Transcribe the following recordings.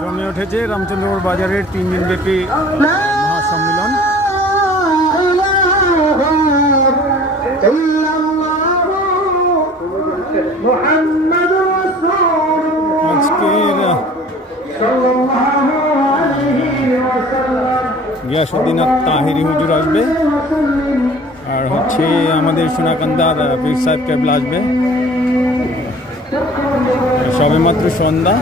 জমে উঠেছে রামচন্দ্রপুর বাজারের 3 দিনব্যাপী মহাসম্মেলন। আজকের গিয়াসউদ্দিন তাহিরি হুজুর আসবে, আর হচ্ছে আমাদের সোনাকান্দার পীর সাহেব কেবলা আসবে। সবে মাত্র সন্ধ্যা,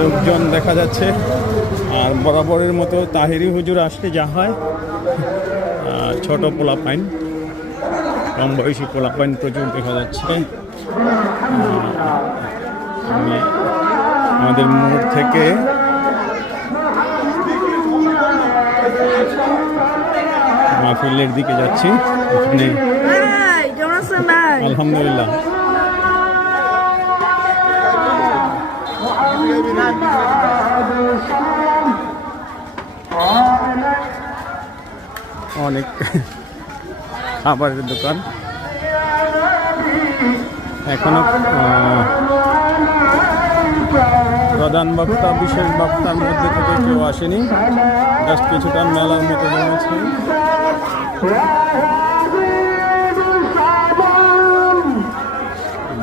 লোকজন দেখা যাচ্ছে। আর বরাবরের মতো তাহিরি হুজুর আসলে যা হয়, ছোট পোলাপাইন, কম বয়সী পোলাপাইন প্রচুর দেখা যাচ্ছে। আমি আমাদের মোড় থেকে মাহফিলের দিকে যাচ্ছি। এখানে আলহামদুলিল্লাহ অনেক খাবারের দোকান। এখনো প্রধান বক্তা, বিশেষ বক্তার মধ্যে থেকে কেউ আসেনি। জাস্ট কিছুটা মেলার মতো জমেছে।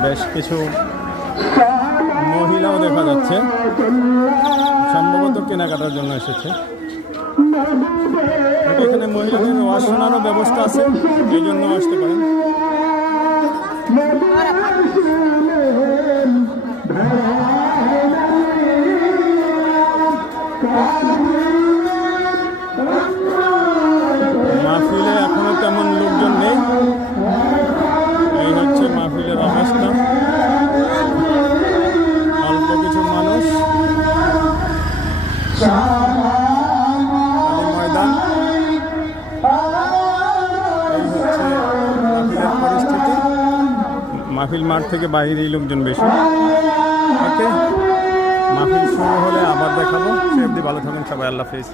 বেশ কিছু মহিলাও দেখা যাচ্ছে, সম্ভবত কেনাকাটার জন্য এসেছে। এখানে মহিলাদের ওয়াজ শোনারও ব্যবস্থা আছে, এই জন্য আসতে পারেন। মাহফিলে এখনো তেমন লোকজন নেই। এই হচ্ছে মাহফিলের অবস্থা, অল্প কিছু মানুষ। ময়দান, এই হচ্ছে মাহফিলের পরিস্থিতি। মাহফিল মাঠ থেকে বাইরেই লোকজন বেশি। ওকে, মাহফিল শুরু হলে আবার দেখাবো। সে অবধি ভালো থাকুন সবাই, আল্লাহ হাফেজ।